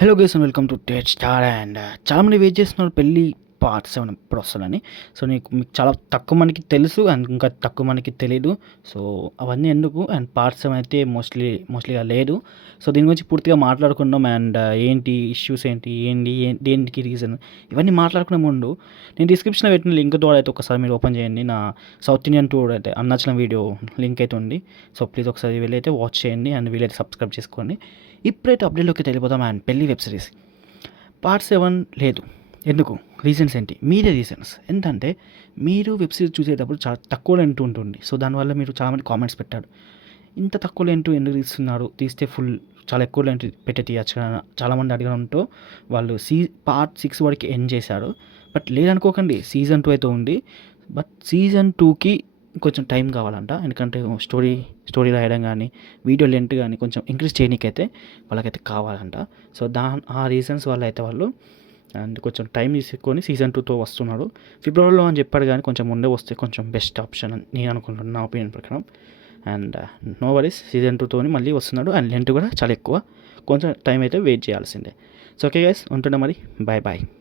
Hello guys and welcome to date star and చాలామంది wait చేస్తున్నారు పెళ్ళి పార్ట్ 7 ఎప్పుడు వస్తుందని. సో మీకు చాలా తక్కువ మనకి తెలుసు అండ్ ఇంకా తక్కువ మనకి తెలీదు. సో అవన్నీ ఎందుకు అండ్ పార్ట్ 7 అయితే మోస్ట్లీగా లేదు. సో దీని గురించి పూర్తిగా మాట్లాడుకుందాం అండ్ ఏంటి ఇష్యూస్ ఏంటి దేనికి రీజన్ ఇవన్నీ మాట్లాడుకునే ముందు నేను డిస్క్రిప్షన్లో పెట్టిన లింక్ ద్వారా అయితే ఒకసారి మీరు ఓపెన్ చేయండి. నా సౌత్ ఇండియన్ టూర్ అయితే అరుణాచలం వీడియో లింక్ అయితే ఉంది. సో ప్లీజ్ ఒకసారి వెళ్ళి అయితే వాచ్ చేయండి అండ్ వీలైతే సబ్స్క్రైబ్ చేసుకోండి. ఇప్పుడైతే అప్డేట్లోకి వెళ్ళిపోతాం అండ్ పెళ్లి వెబ్ సిరీస్ పార్ట్ 7 లేదు. ఎందుకు? రీజన్స్ ఏంటి? మీరే రీజన్స్. ఏంటంటే మీరు వెబ్ సిరీస్ చూసేటప్పుడు చాలా తక్కువ లెంత్ ఉంటుంది. సో దానివల్ల మీరు చాలామంది కామెంట్స్ పెట్టాడు, ఇంత తక్కువ లెంత్ ఎందుకు తీస్తున్నారు, తీస్తే ఫుల్ చాలా ఎక్కువ లెంత్ పెట్టి తీయచ్చు కదా చాలామంది అడగడంతో వాళ్ళు పార్ట్ 6 వరకు ఎండ్ చేశారు. బట్ లేదనుకోకండి, సీజన్ 2 అయితే ఉంది. బట్ సీజన్ 2కి కొంచెం టైం కావాలంట. ఎందుకంటే స్టోరీ రాయడం కానీ వీడియో లెంత్ కానీ కొంచెం ఇంక్రీజ్ చేయడానికైతే వాళ్ళకైతే కావాలంట. సో ఆ రీజన్స్ వల్ల అయితే వాళ్ళు అండ్ కొంచెం టైం తీసుకొని సీజన్ 2తో వస్తున్నాడు. ఫిబ్రవరిలో అని చెప్పాడు, కానీ కొంచెం ముందే వస్తే కొంచెం బెస్ట్ ఆప్షన్ అని నేను అనుకుంటున్నాను, నా ఒపీనియన్ ప్రకారం. అండ్ నో వరీస్, సీజన్ 2తో మళ్ళీ వస్తున్నాడు అండ్ లెంత్ కూడా చాలా ఎక్కువ. కొంచెం టైం అయితే వెయిట్ చేయాల్సిందే. సో ఓకే గైస్, ఉంటుండే మరి. Bye bye.